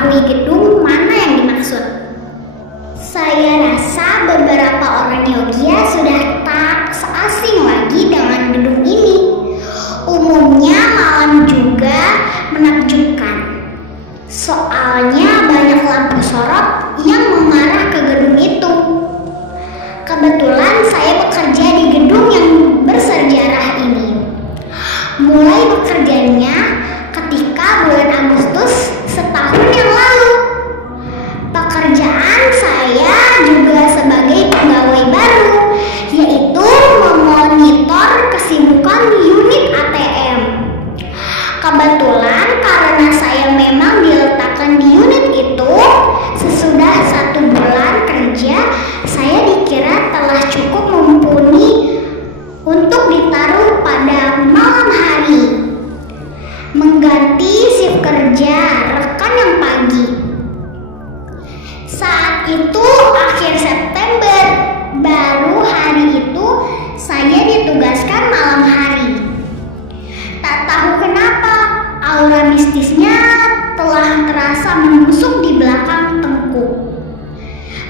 mengetahui gedung mana yang dimaksud. Saya rasa beberapa orang Yogyakarta sudah tak seasing lagi dengan gedung ini. Umumnya malam juga menakjubkan. Soalnya banyak lampu sorot yang mengarah ke gedung itu. Kebetulan saya bekerja di gedung yang bersejarah ini. Mulai bekerjanya ketika bulan Agustus setahun yang lalu. Pekerjaan saya juga sebagai pegawai baru, yaitu memonitor kesibukan unit ATM. Kebetulan karena saya memang diletakkan di unit itu, sesudah 1 bulan kerja, saya dikira telah cukup mumpuni untuk ditaruh pada malam hari, mengganti shift kerja rekan yang pagi. Saat itu akhir September, baru hari itu saya ditugaskan malam hari. Tak tahu kenapa, aura mistisnya telah terasa menusuk di belakang tengkuk.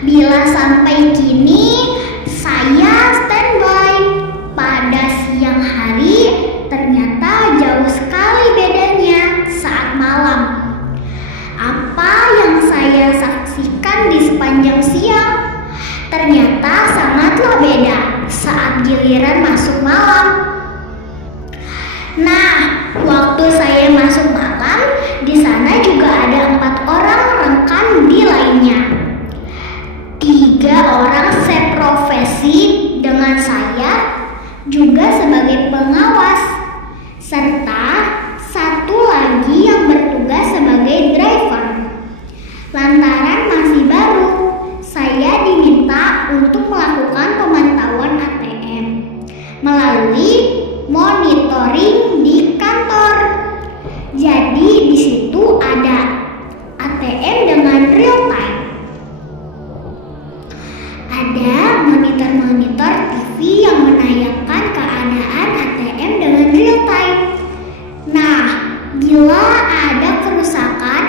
Bila sampai kini, saya standby. Pada siang hari, ternyata jauh sekali bedanya saat malam. Apa yang saya saksikan di sepanjang siang, ternyata sangatlah beda saat giliran masuk malam. Nah, waktu saya masuk malam, di sana juga ada 4 orang rekan di lainnya. 3 orang seprofesi dengan saya, juga sebagai pengawas, serta 1 lagi yang bertugas sebagai driver. Lantaran masih baru, saya diminta untuk melakukan pemantauan ATM melalui monitoring di kantor. Jadi di situ ada ATM dengan real time. Ada monitor-monitor TV yang menayangkan keadaan ATM dengan real time. Nah, bila ada kerusakan,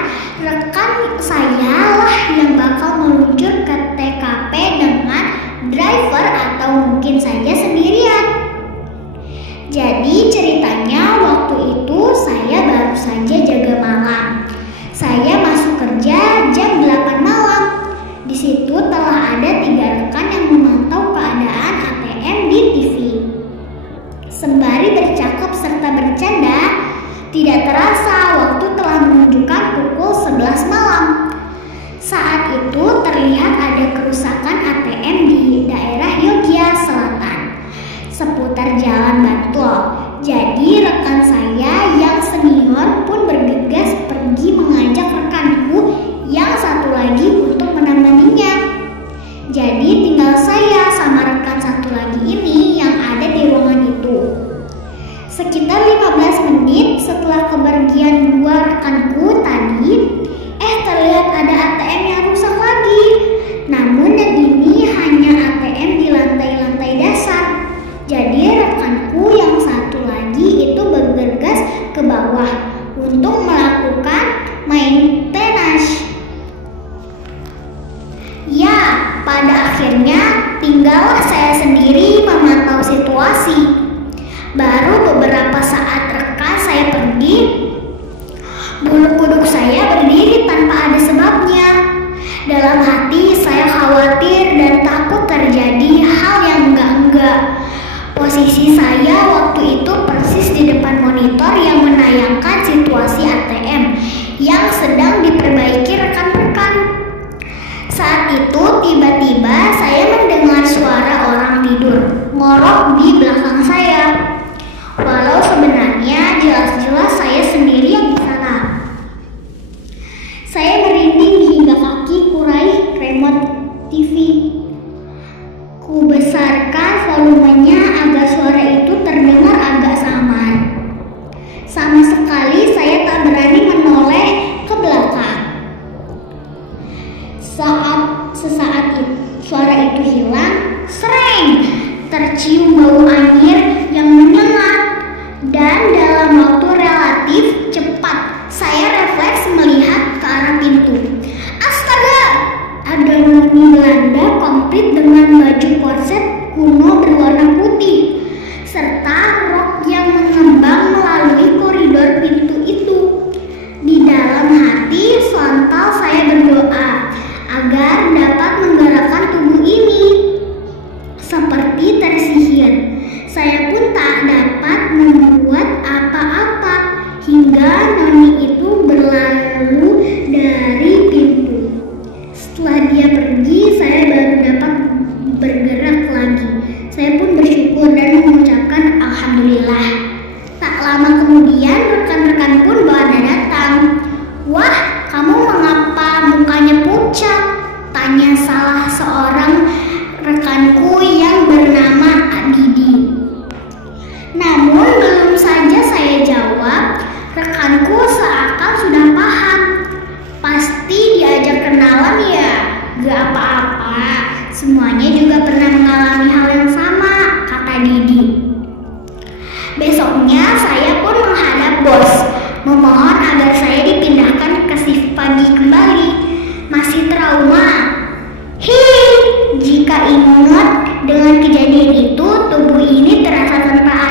rekan saya lah yang bakal meluncur ke TKP dengan driver atau mungkin saja sendirian. Jadi ceritanya waktu itu saya baru saja jaga malam. Saya masuk kerja jam 8 malam. Di situ telah ada 3 rekan yang memantau keadaan ATM di TV. Sembari bercakap serta bercanda, tidak terasa waktu telah menunjukkan pukul 11 malam. Saat itu terlihat ada kerusakan ATM di daerah Yogyakarta Selatan, seputar Jalan Bantul. Jadi rekan saya yang senior pun bergegas pergi mengajak rekanku yang 1 lagi untuk menemaninya. Jadi tinggal saya sama rekan 1 lagi ini yang ada di ruangan itu. Sekitar 15 menit setelah kepergian 2 rekanku tadi, terlihat ada ATM yang rusak lagi. Namun yang ini hanya ATM di lantai-lantai dasar. Jadi rekanku yang 1 lagi itu bergegas ke bawah untuk melakukan maintenance. Ya, pada akhirnya tinggallah saya sendiri memantau situasi. Baru beberapa saat rekan saya pergi, bulu kuduk saya berdiri tanpa ada sebabnya. Dalam hati saya khawatir dan takut terjadi hal yang enggak-enggak. Posisi saya waktu itu persis di depan monitor yang menayangkan situasi ATM yang sedang diperbaiki rekan-rekan. Saat itu tiba-tiba saya mendengar suara orang tidur ngorok di belakang saya. Walau sebenarnya jelas-jelas saya sendiri yang di sana. Saya merinding hingga kaki kuraih remote TV. Ku besarkan volumenya agar suara itu terdengar agak samar. Sama sekali saya tak berani menoleh ke belakang. Sesaat itu suara itu hilang, sereng, tercium bau anjir yang menyengat, dan dalam waktu relatif cepat saya refleks melihat ke arah pintu. komplit dengan baju korset kuno berwarna putih, serta rok yang mengembang melalui koridor pintu itu. Di dalam hati sontak saya berdoa agar dapat menggerakkan tubuh ini. Seperti tersihir, saya pun tak dapat membuat apa-apa hingga noni itu berlalu dari pintu. Setelah dia pergi, saya baru dapat bergerak lagi. Saya pun bersyukur dan mengucapkan alhamdulillah. Tak lama kemudian rekan-rekan pun pada datang. "Wah, kamu mengapa mukanya pucat?" tanya salah seorang rekanku yang bernama Adidi. Namun belum saja saya jawab, rekanku seakan sudah paham. "Pasti diajak kenalan ya? Gak apa-apa, semuanya juga pernah mengalami hal yang sama," kata Didi. Besoknya saya pun menghadap bos, memohon agar saya dipindahkan ke shift pagi kembali. Masih trauma. Jika ingat dengan kejadian itu, tubuh ini terasa tanpa